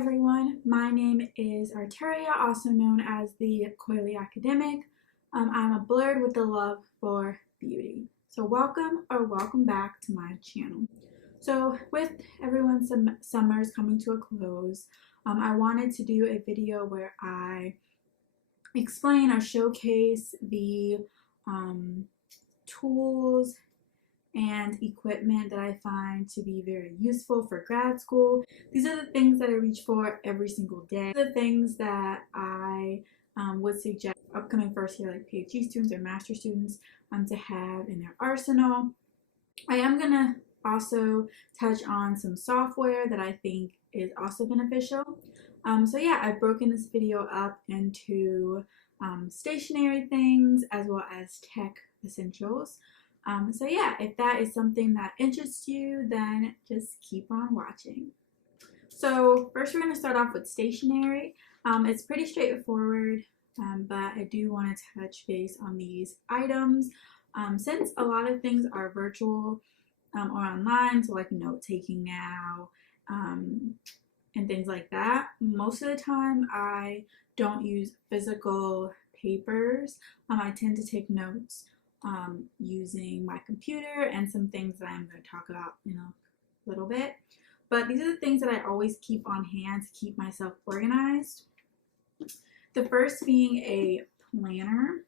everyone, my name is Arteria, also known as the Coily Academic. I'm a blurred with a love for beauty. So welcome back to my channel. So with everyone's summers coming to a close, I wanted to do a video where I explain or showcase the tools and equipment that I find to be very useful for grad school. These are the things that I reach for every single day. The things that I would suggest upcoming first year like PhD students or master students to have in their arsenal. I am going to also touch on some software that I think is also beneficial. So yeah, I've broken this video up into stationary things as well as tech essentials. So yeah, if that is something that interests you, then just keep on watching. So first we're going to start off with stationery. It's pretty straightforward, but I do want to touch base on these items. Since a lot of things are virtual or online, so like note taking now and things like that, most of the time I don't use physical papers. I tend to take notes using my computer and some things that I'm going to talk about in a little bit. But these are the things that I always keep on hand to keep myself organized. The first being a planner.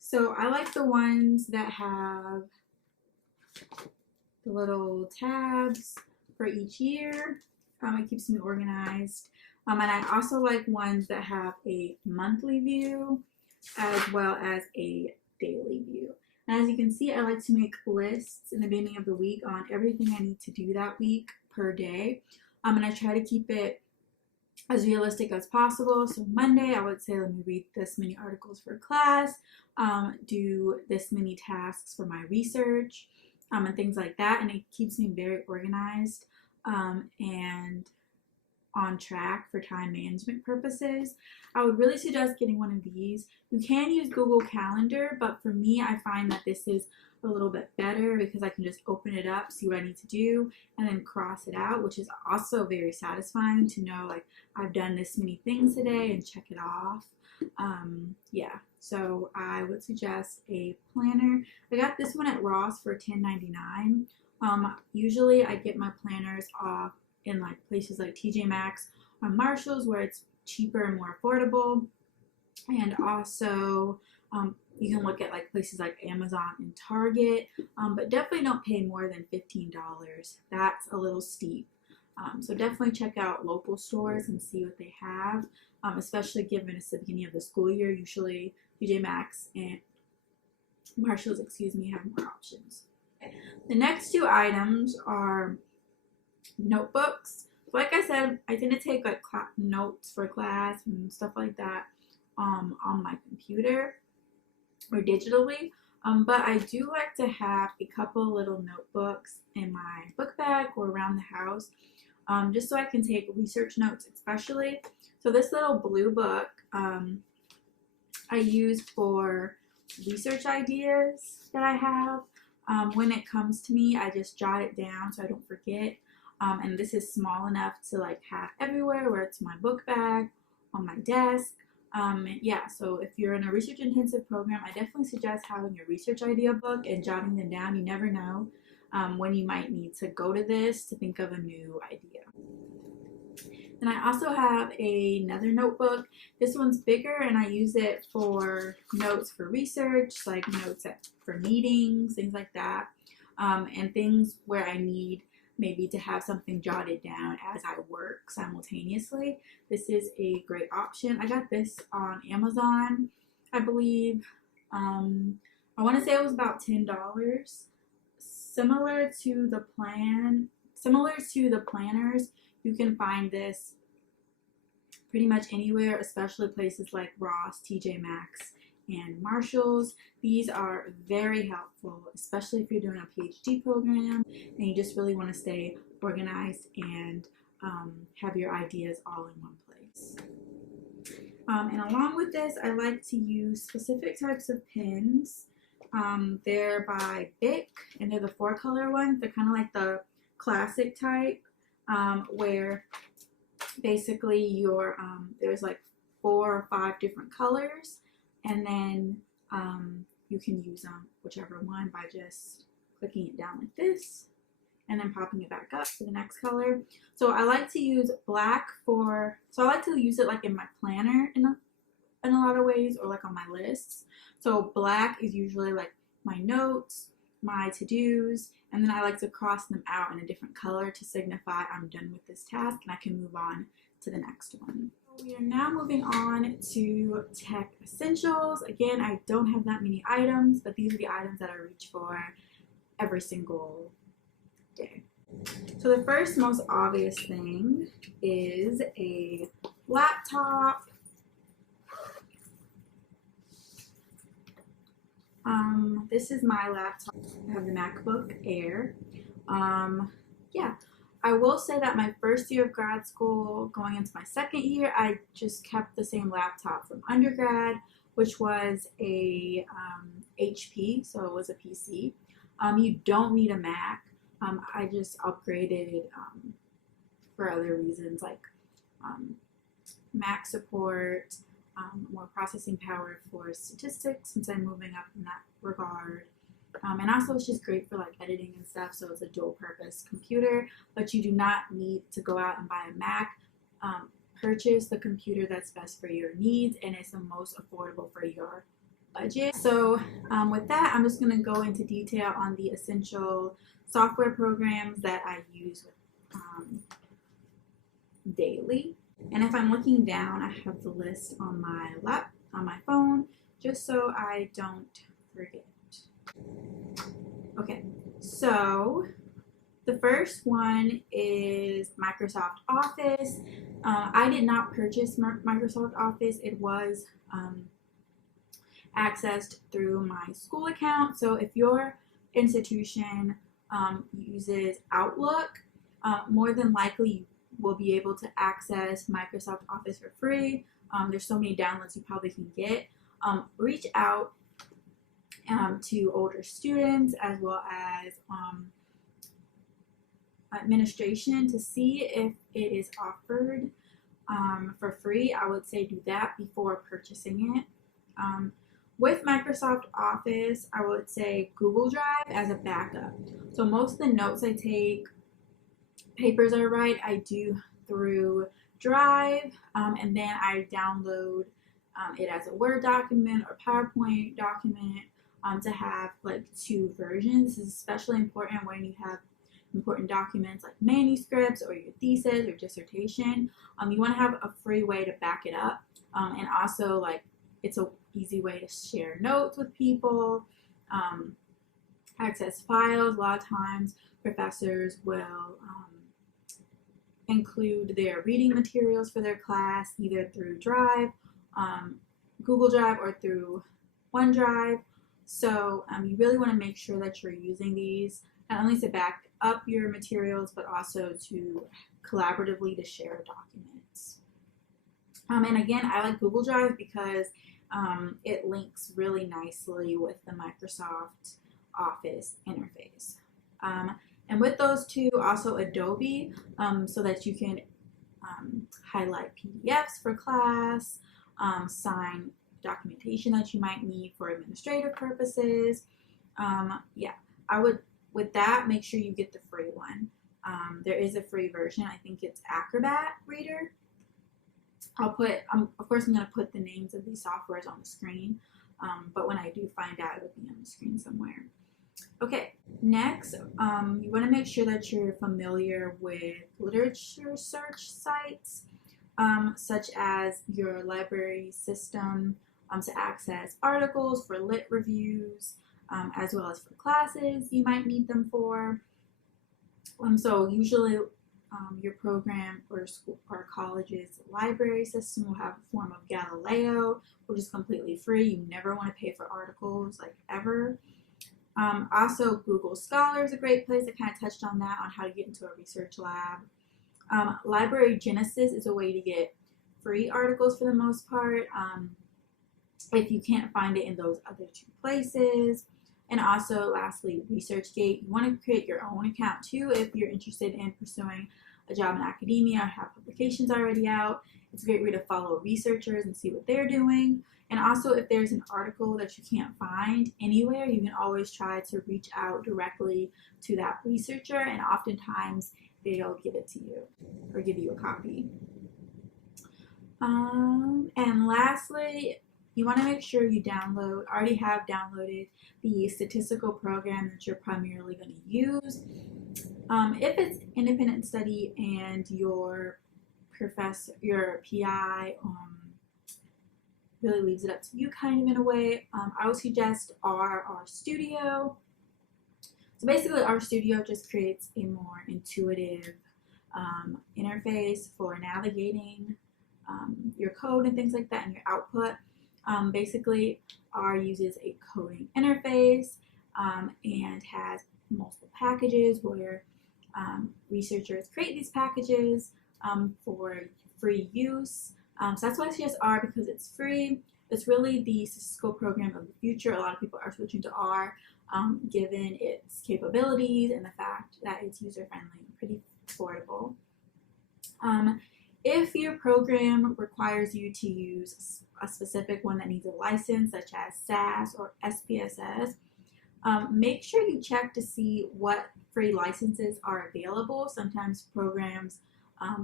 So I like the ones that have the little tabs for each year. It keeps me organized. And I also like ones that have a monthly view as well as a daily view. And as you can see, I like to make lists in the beginning of the week on everything I need to do that week per day. And I try to keep it as realistic as possible. So Monday, I would say, let me read this many articles for class, do this many tasks for my research, and things like that. And it keeps me very organized and on track for time management purposes. I would really suggest getting one of these. You can use Google Calendar, but for me, I find that this is a little bit better because I can just open it up, see what I need to do, and then cross it out, which is also very satisfying to know, like, I've done this many things today and check it off. Yeah, so I would suggest a planner. I got this one at Ross for $10.99. Usually I get my planners off in like places like TJ Maxx or Marshalls where it's cheaper and more affordable. And also you can look at like places like Amazon and Target, but definitely don't pay more than $15. That's a little steep. So definitely check out local stores and see what they have, especially given it's the beginning of the school year. Usually TJ Maxx and Marshalls, have more options. The next two items are notebooks. Like I said, I tend to take like notes for class and stuff like that on my computer or digitally, but I do like to have a couple little notebooks in my book bag or around the house, just so I can take research notes especially. So this little blue book I use for research ideas that I have. When it comes to me, I just jot it down so I don't forget. And this is small enough to like have everywhere, where it's my book bag, on my desk. Yeah, so if you're in a research intensive program, I definitely suggest having your research idea book and jotting them down. You never know when you might need to go to this to think of a new idea. Then I also have another notebook. This one's bigger and I use it for notes for research, like notes for meetings, things like that, and things where I need maybe to have something jotted down as I work simultaneously. This is a great option. I got this on Amazon, I believe. I want to say it was about $10. Similar to the planners, you can find this pretty much anywhere, especially places like Ross, TJ Maxx, and Marshalls. These are very helpful, especially if you're doing a PhD program and you just really want to stay organized and have your ideas all in one place. And along with this, I like to use specific types of pens. They're by Bic, and they're the 4-color ones. They're kind of like the classic type, where basically your there's like 4 or 5 different colors, and then you can use them whichever one by just clicking it down like this and then popping it back up to the next color. So I like to use black so I like to use it like in my planner in a lot of ways, or like on my lists. So black is usually like my notes, my to-dos, and then I like to cross them out in a different color to signify I'm done with this task and I can move on to the next one. We are now moving on to tech essentials. Again, I don't have that many items, but these are the items that I reach for every single day. So the first most obvious thing is a laptop. This is my laptop. I have the MacBook Air. Yeah, I will say that my first year of grad school, going into my second year, I just kept the same laptop from undergrad, which was a HP, so it was a PC. You don't need a Mac. I just upgraded for other reasons, like Mac support, more processing power for statistics, since I'm moving up in that regard. And also it's just great for like editing and stuff, so it's a dual purpose computer, but you do not need to go out and buy a Mac. Purchase the computer that's best for your needs and it's the most affordable for your budget. So with that, I'm just going to go into detail on the essential software programs that I use daily. And if I'm looking down, I have the list on my phone, just so I don't forget. Okay, so the first one is Microsoft Office. I did not purchase Microsoft Office. It was accessed through my school account. So if your institution uses Outlook, more than likely you will be able to access Microsoft Office for free. There's so many downloads you probably can get. Reach out to older students as well as administration to see if it is offered for free. I would say do that before purchasing it. With Microsoft Office, I would say Google Drive as a backup. So most of the notes I take, papers I write, I do through Drive, and then I download it as a Word document or PowerPoint document to have like 2 versions. This is especially important when you have important documents like manuscripts or your thesis or dissertation. You want to have a free way to back it up, and also like it's an easy way to share notes with people, access files. A lot of times professors will include their reading materials for their class either through Drive, Google Drive, or through OneDrive. So you really want to make sure that you're using these not only to back up your materials, but also to collaboratively to share documents. And again, I like Google Drive because it links really nicely with the Microsoft Office interface. And with those 2, also Adobe, so that you can highlight PDFs for class, sign documentation that you might need for administrative purposes. Yeah, I would, with that, make sure you get the free one. There is a free version. I think it's Acrobat Reader. I'll put, of course, I'm going to put the names of these softwares on the screen, but when I do find out, it'll be on the screen somewhere. Okay, next, you want to make sure that you're familiar with literature search sites, such as your library system to access articles for lit reviews, as well as for classes you might need them for. So usually your program or school or college's library system will have a form of Galileo, which is completely free. You never want to pay for articles, like, ever. Also, Google Scholar is a great place. I kind of touched on that, on how to get into a research lab. Library Genesis is a way to get free articles for the most part, if you can't find it in those other 2 places. And also, lastly, ResearchGate. You want to create your own account too if you're interested in pursuing a job in academia or have publications publications already out. It's a great way to follow researchers and see what they're doing. And also, if there's an article that you can't find anywhere, you can always try to reach out directly to that researcher, and oftentimes they'll give it to you or give you a copy. And lastly, you want to make sure you already have downloaded the statistical program that you're primarily going to use. If it's independent study and your PI really leaves it up to you kind of in a way, I would suggest RStudio. So basically RStudio just creates a more intuitive interface for navigating your code and things like that and your output. Basically, R uses a coding interface and has multiple packages where researchers create these packages for free use. So that's why I suggest R, because it's free. It's really the statistical program of the future. A lot of people are switching to R given its capabilities and the fact that it's user-friendly and pretty affordable. If your program requires you to use a specific one that needs a license, such as SAS or SPSS, make sure you check to see what free licenses are available. Sometimes programs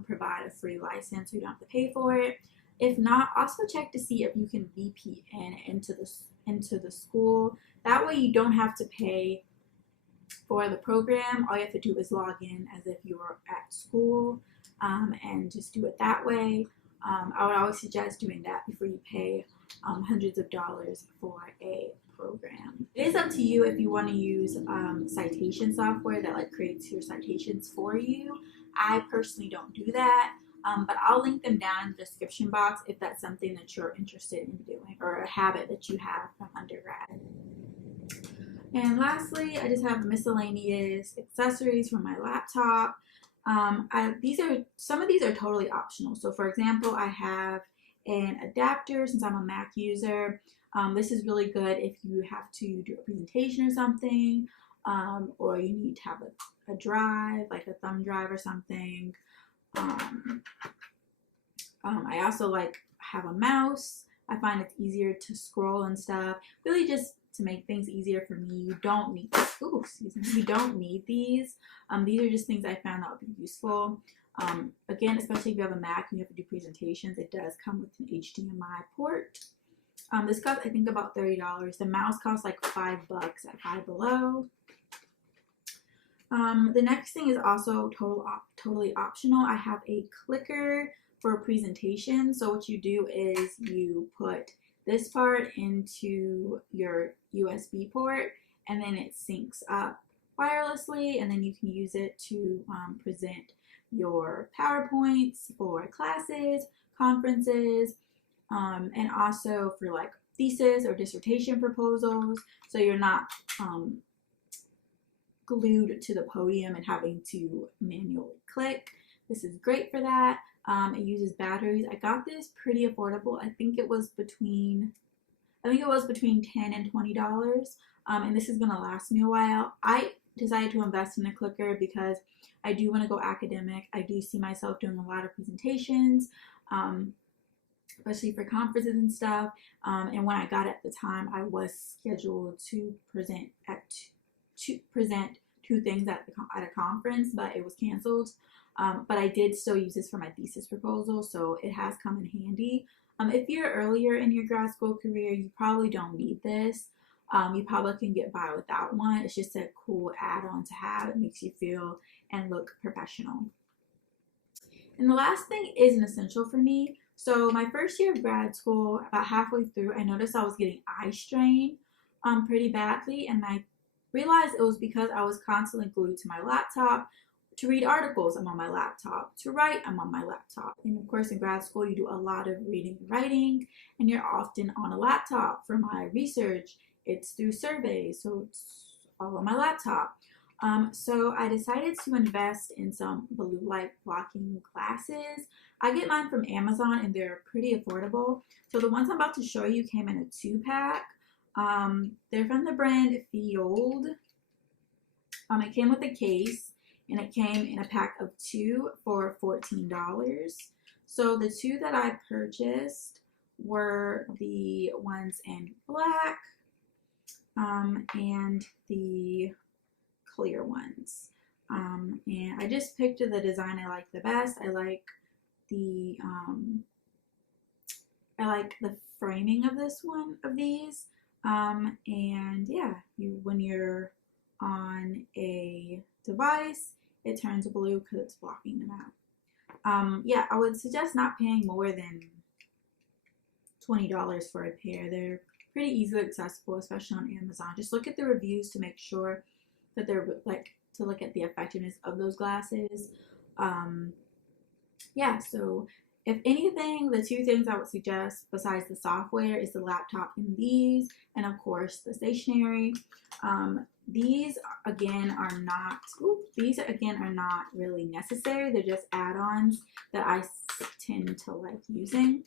provide a free license, so you don't have to pay for it. If not, also check to see if you can VPN into the school. That way you don't have to pay for the program. All you have to do is log in as if you were at school and just do it that way. I would always suggest doing that before you pay hundreds of dollars for a program. It is up to you if you want to use citation software that creates your citations for you. I personally don't do that, but I'll link them down in the description box if that's something that you're interested in doing or a habit that you have from undergrad. And lastly, I just have miscellaneous accessories for my laptop. Some of these are totally optional. So for example, I have an adapter since I'm a Mac user. This is really good if you have to do a presentation or something, or you need to have a drive, like a thumb drive or something. I also have a mouse. I find it's easier to scroll and stuff. Really just to make things easier for me. You don't need, you don't need these. These are just things I found that would be useful. Again, especially if you have a Mac and you have to do presentations, it does come with an HDMI port. This costs, I think, about $30. The mouse costs like $5 at Five Below. The next thing is also totally optional. I have a clicker for a presentation. So what you do is you put this part into your USB port, and then it syncs up wirelessly, and then you can use it to present your PowerPoints for classes, conferences, and also for thesis or dissertation proposals, so you're not glued to the podium and having to manually click. This is great for that. It uses batteries. I got this pretty affordable. I think it was between $10 and $20, and this is gonna last me a while. I decided to invest in a clicker because I do want to go academic. I do see myself doing a lot of presentations, especially for conferences and stuff. And when I got it at the time, I was scheduled to present two things at a conference, but it was canceled. But I did still use this for my thesis proposal, so it has come in handy. If you're earlier in your grad school career, you probably don't need this. You probably can get by without one. It's just a cool add-on to have. It makes you feel and look professional. And the last thing is an essential for me. So my first year of grad school, about halfway through, I noticed I was getting eye strain pretty badly, and I realized it was because I was constantly glued to my laptop. To read articles, I'm on my laptop. To write, I'm on my laptop. And of course, in grad school, you do a lot of reading and writing, and you're often on a laptop. For my research, it's through surveys, so it's all on my laptop. So I decided to invest in some blue light blocking glasses. I get mine from Amazon, and they're pretty affordable. So the ones I'm about to show you came in a 2-pack. They're from the brand Field. It came with a case, and it came in a pack of 2 for $14. So the 2 that I purchased were the ones in black and the clear ones. And I just picked the design I like the best. I like the framing of these. And yeah, when you're on a device, it turns blue because it's blocking them out. Yeah, I would suggest not paying more than $20 for a pair. They're pretty easily accessible, especially on Amazon. Just look at the reviews to make sure that they're to look at the effectiveness of those glasses. Yeah, so if anything, the 2 things I would suggest besides the software is the laptop in these, and of course the stationery. These again are not really necessary. They're just add-ons that I tend to like using.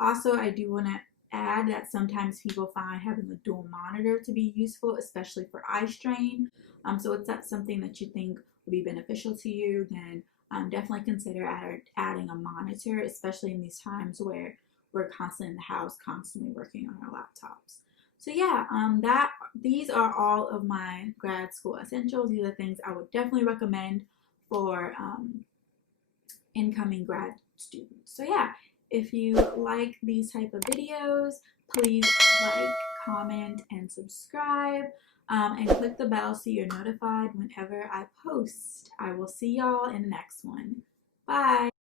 Also, I do want to add that sometimes people find having a dual monitor to be useful, especially for eye strain. So if that's something that you think would be beneficial to you, then definitely consider adding a monitor, especially in these times where we're constantly in the house, constantly working on our laptops. So yeah, these are all of my grad school essentials. These are things I would definitely recommend for incoming grad students. So yeah, if you like these type of videos, please like, comment, and subscribe. And click the bell so you're notified whenever I post. I will see y'all in the next one. Bye.